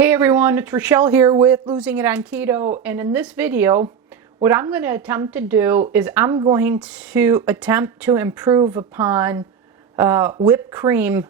Hey everyone, it's Rochelle here with Losing It on Keto, and in this video what I'm going to attempt to do is I'm going to attempt to improve upon whipped cream,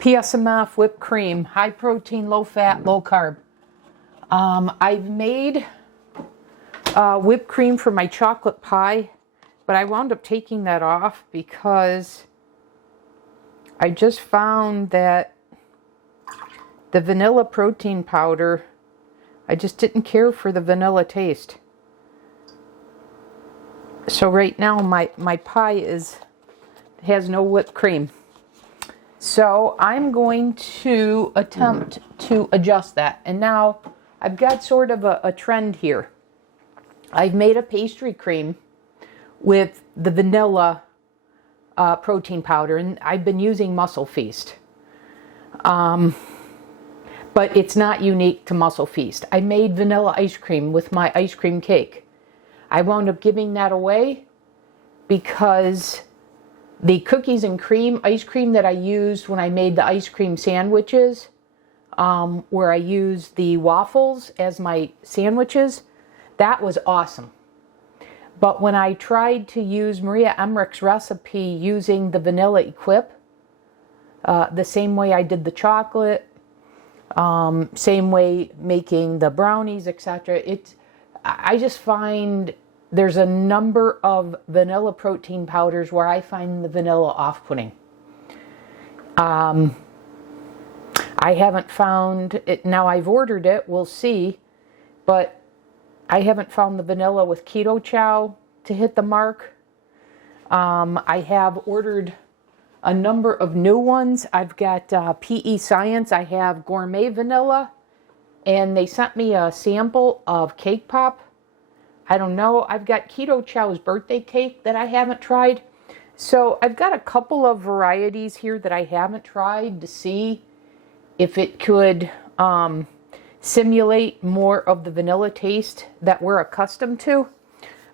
PSMF whipped cream, high protein, low fat, low carb. I've made whipped cream for my chocolate pie, but I wound up taking that off because I just found that the vanilla protein powder, I just didn't care for the vanilla taste. So right now my pie has no whipped cream. So I'm going to attempt to adjust that. And now I've got sort of a trend here. I've made a pastry cream with the vanilla protein powder, and I've been using Muscle Feast. But it's not unique to Muscle Feast. I made vanilla ice cream with my ice cream cake. I wound up giving that away because the cookies and cream ice cream that I used when I made the ice cream sandwiches, where I used the waffles as my sandwiches, that was awesome. But when I tried to use Maria Emmerich's recipe using the vanilla equip, the same way I did the chocolate, same way making the brownies, etc. I just find there's a number of vanilla protein powders where I find the vanilla off-putting. I haven't found it. Now I've ordered it, we'll see, but I haven't found the vanilla with Keto Chow to hit the mark. I have ordered a number of new ones. I've got PE Science. I have gourmet vanilla, and they sent me a sample of cake pop. I don't know. I've got Keto Chow's birthday cake that I haven't tried. So I've got a couple of varieties here that I haven't tried to see if it could simulate more of the vanilla taste that we're accustomed to.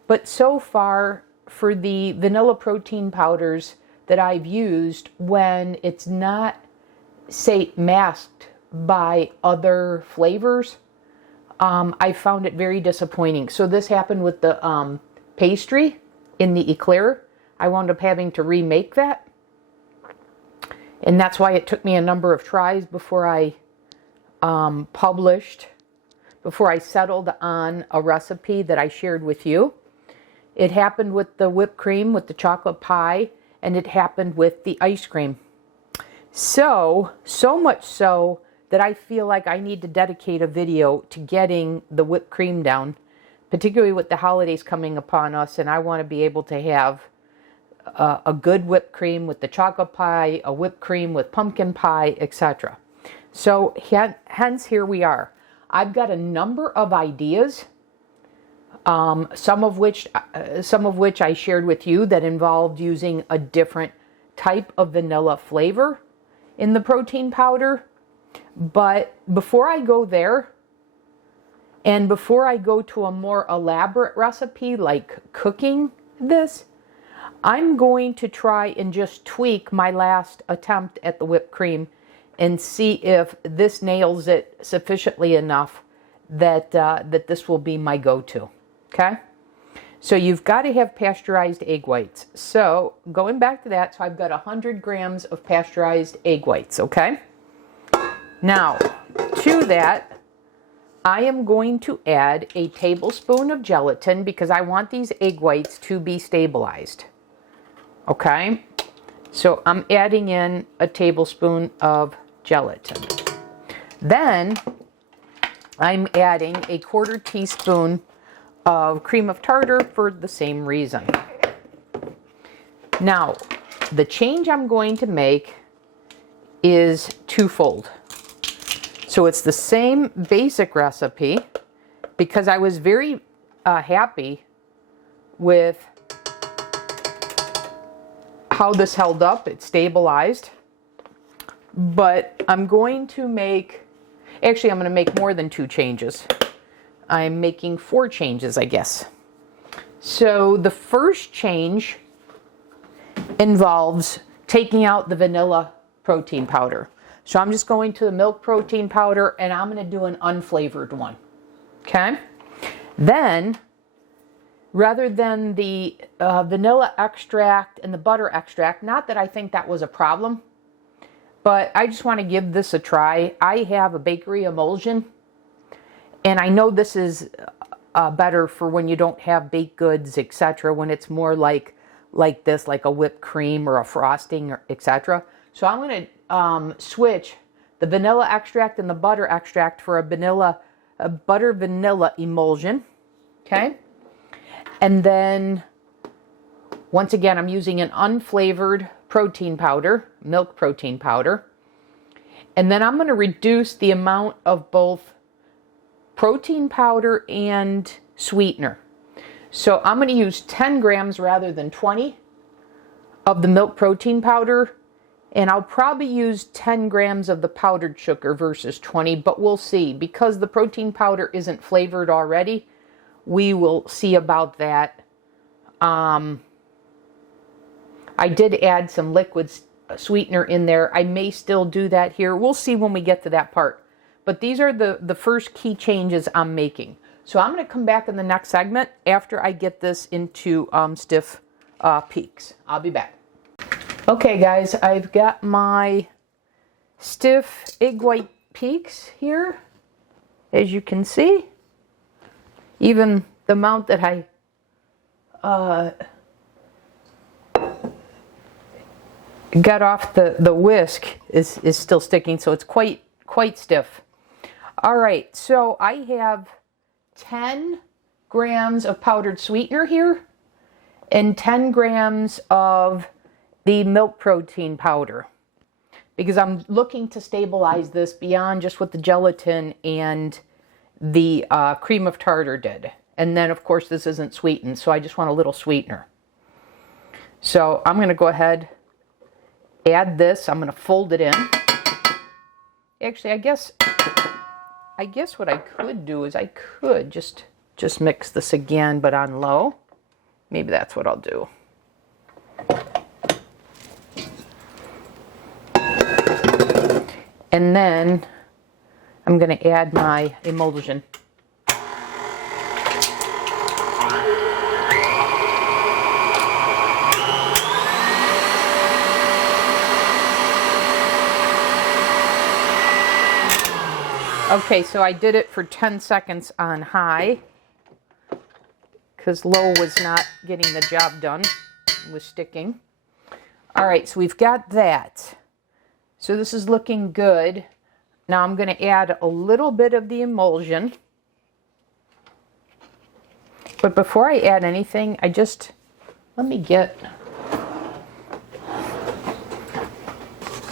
But so far, for the vanilla protein powders that I've used, when it's not, say, masked by other flavors, I found it very disappointing. So this happened with the pastry in the eclair. I wound up having to remake that. And that's why it took me a number of tries before I before I settled on a recipe that I shared with you. It happened with the whipped cream, with the chocolate pie, and it happened with the ice cream. So much so that I feel like I need to dedicate a video to getting the whipped cream down, particularly with the holidays coming upon us, and I want to be able to have a good whipped cream with the chocolate pie, a whipped cream with pumpkin pie, etc. So hence here we are. I've got a number of ideas, some of which I shared with you, that involved using a different type of vanilla flavor in the protein powder. But before I go there, and before I go to a more elaborate recipe like cooking this, I'm going to try and just tweak my last attempt at the whipped cream and see if this nails it sufficiently enough that this will be my go-to. Okay? So you've got to have pasteurized egg whites. So going back to that, so I've got 100 grams of pasteurized egg whites. Okay? Now, to that, I am going to add a tablespoon of gelatin because I want these egg whites to be stabilized. Okay? So I'm adding in a tablespoon of gelatin. Then I'm adding a 1/4 teaspoon of cream of tartar for the same reason. Now, the change I'm going to make is twofold. So it's the same basic recipe because I was very happy with how this held up. It stabilized. But I'm going to make, actually I'm going to make more than 2 changes. I'm making 4 changes, I guess. So the first change involves taking out the vanilla protein powder. So I'm just going to the milk protein powder, and I'm going to do an unflavored one. Okay? Then, rather than the vanilla extract and the butter extract, not that I think that was a problem, but I just want to give this a try. I have a bakery emulsion, and I know this is better for when you don't have baked goods, etc., when it's more like this, like a whipped cream or a frosting, or etc. So I'm going to switch the vanilla extract and the butter extract for a butter vanilla emulsion. Okay? And then, once again, I'm using an unflavored protein powder, milk protein powder. And then I'm going to reduce the amount of both protein powder and sweetener. So I'm going to use 10 grams rather than 20 of the milk protein powder. And I'll probably use 10 grams of the powdered sugar versus 20, but we'll see. Because the protein powder isn't flavored already, we will see about that. I did add some liquid sweetener in there. I may still do that here. We'll see when we get to that part. But these are the first key changes I'm making. So I'm going to come back in the next segment after I get this into stiff peaks. I'll be back. Okay guys, I've got my stiff egg white peaks here, as you can see. Even the amount that I got off the whisk is still sticking, so it's quite stiff. All right, so I have 10 grams of powdered sweetener here and 10 grams of the milk protein powder, because I'm looking to stabilize this beyond just what the gelatin and the cream of tartar did. And then, of course, this isn't sweetened, so I just want a little sweetener. So I'm going to go ahead, add this. I'm going to fold it in. Actually, I guess what I could do is I could just mix this again, but on low. Maybe that's what I'll do. And then I'm going to add my emulsion. Okay, so I did it for 10 seconds on high because low was not getting the job done. It was sticking. All right, so we've got that. So this is looking good. Now I'm going to add a little bit of the emulsion. But before I add anything, let me get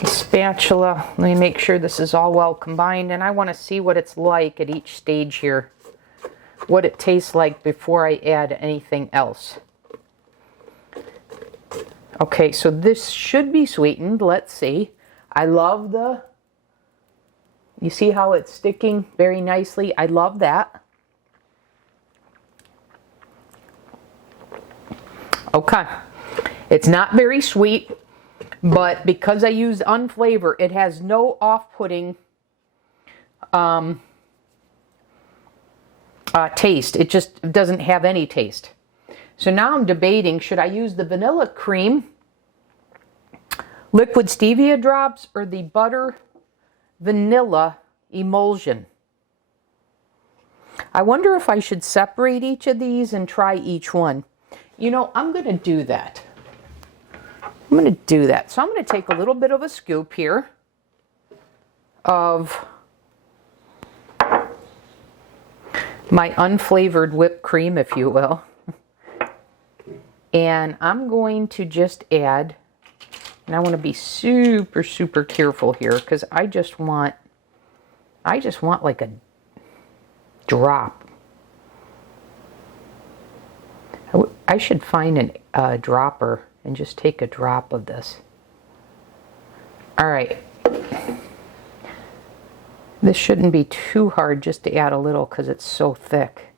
a spatula. Let me make sure this is all well combined. And I want to see what it's like at each stage here. What it tastes like before I add anything else. Okay, so this should be sweetened. Let's see. I love you see how it's sticking very nicely? I love that. Okay. It's not very sweet, but because I used unflavored, it has no off-putting taste. It just doesn't have any taste. So now I'm debating, should I use the vanilla cream, liquid stevia drops, or the butter vanilla emulsion? I wonder if I should separate each of these and try each one. You know, I'm going to do that. So I'm going to take a little bit of a scoop here of my unflavored whipped cream, if you will. And I'm going to just add, and I want to be super, super careful here because I just want like a drop. I should find a dropper and just take a drop of this. All right. This shouldn't be too hard, just to add a little because it's so thick.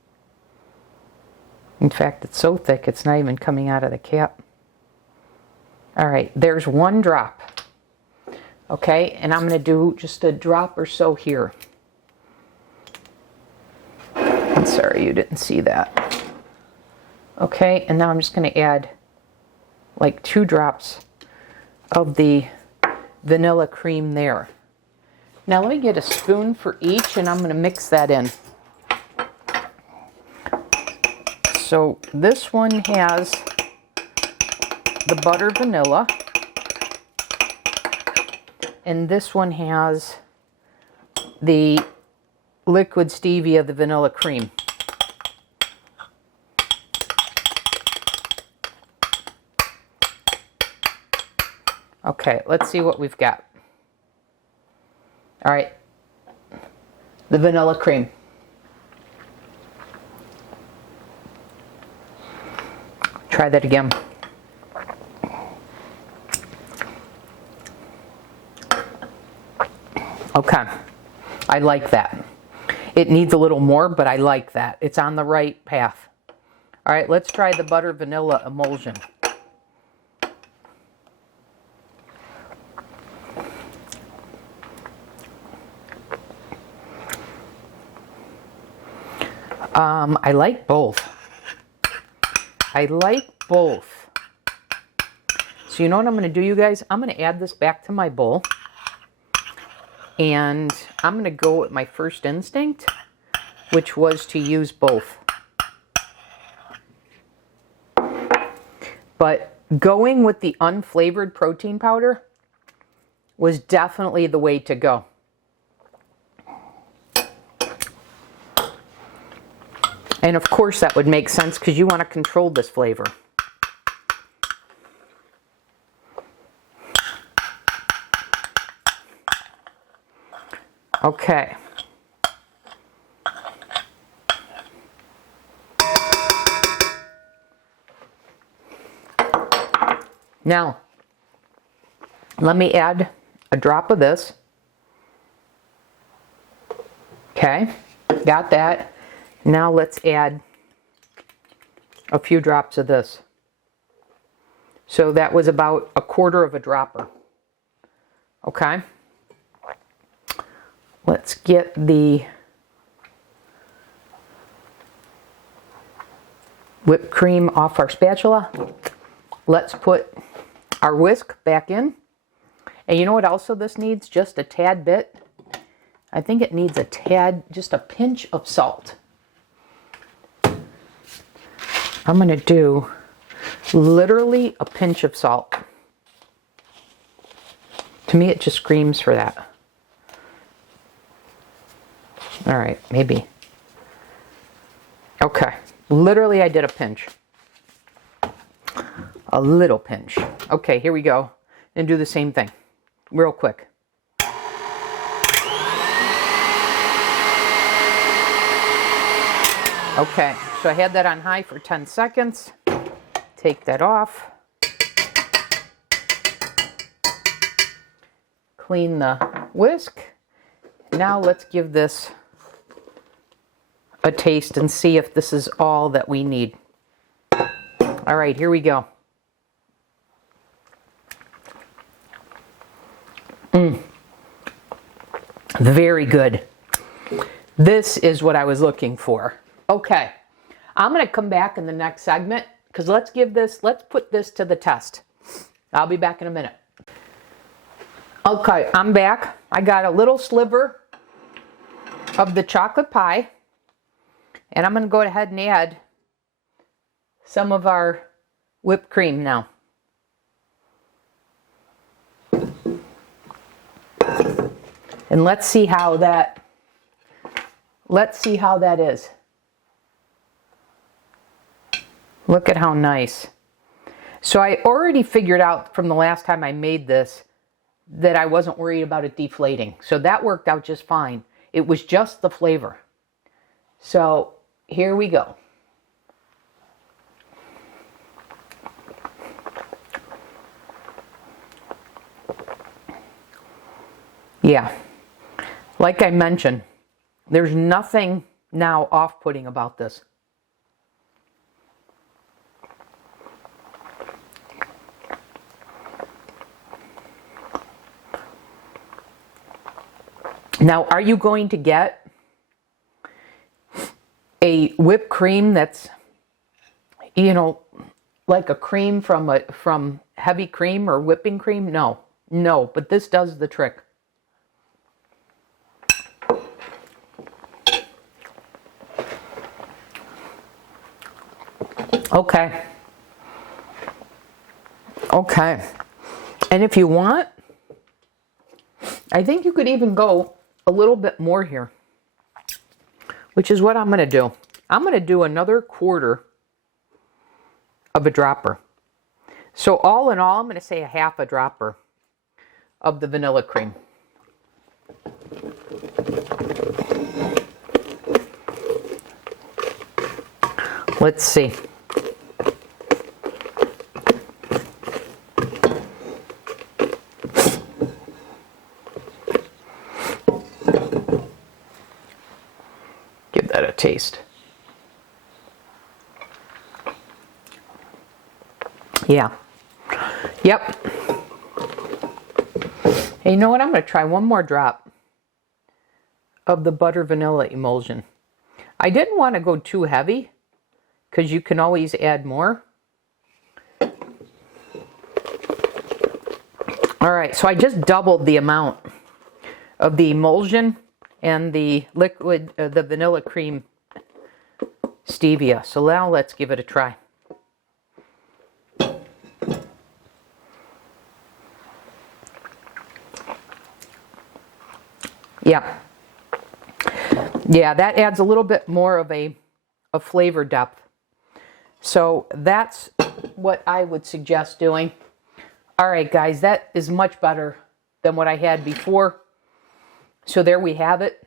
In fact, it's so thick it's not even coming out of the cap. All right, there's one drop. Okay, and I'm going to do just a drop or so here. I'm sorry you didn't see that. Okay, and now I'm just going to add like 2 drops of the vanilla cream there. Now let me get a spoon for each and I'm going to mix that in. So this one has the butter vanilla, and this one has the liquid stevia, the vanilla cream. Okay, let's see what we've got. All right, the vanilla cream. Try that again. Okay, I like that. It needs a little more, but I like that. It's on the right path. All right, let's try the butter vanilla emulsion. I like both. I like both. So you know what I'm going to do, you guys? I'm going to add this back to my bowl. And I'm going to go with my first instinct, which was to use both. But going with the unflavored protein powder was definitely the way to go. And of course that would make sense because you want to control this flavor. Okay. Now, let me add a drop of this. Okay, got that. Now let's add a few drops of this. So that was about 1/4 of a dropper. Okay. Let's get the whipped cream off our spatula. Let's put our whisk back in. And you know what also this needs? Just a tad bit. I think it needs a tad, just a pinch of salt. I'm going to do literally a pinch of salt. To me, it just screams for that. All right, maybe. Okay, literally I did a pinch. A little pinch. Okay, here we go. And do the same thing, real quick. Okay, so I had that on high for 10 seconds. Take that off. Clean the whisk. Now let's give this a taste and see if this is all that we need. All right, here we go. Very good. This is what I was looking for. Okay, I'm going to come back in the next segment because let's put this to the test. I'll be back in a minute. Okay, I'm back. I got a little sliver of the chocolate pie, and I'm going to go ahead and add some of our whipped cream now. And let's see how that is. Look at how nice. So I already figured out from the last time I made this that I wasn't worried about it deflating. So that worked out just fine. It was just the flavor. So here we go. Yeah, like I mentioned, there's nothing now off-putting about this. Now, are you going to get a whipped cream that's, you know, like a cream from heavy cream or whipping cream? No, no, but this does the trick. Okay. Okay. And if you want, I think you could even go a little bit more here, which is what I'm going to do. I'm going to do another quarter of a dropper. So all in all, I'm going to say a half a dropper of the vanilla cream. Let's see. Give that a taste. Yeah. Yep. Hey, you know what? I'm going to try one more drop of the butter vanilla emulsion. I didn't want to go too heavy because you can always add more. All right, so I just doubled the amount of the emulsion and the liquid, the vanilla cream stevia. So now let's give it a try. Yeah. Yeah, that adds a little bit more of a flavor depth. So that's what I would suggest doing. All right, guys, that is much better than what I had before. So there we have it.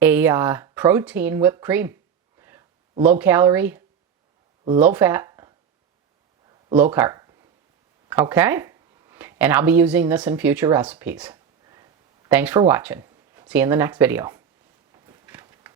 A protein whipped cream. Low calorie, low fat, low carb. Okay? And I'll be using this in future recipes. Thanks for watching. See you in the next video.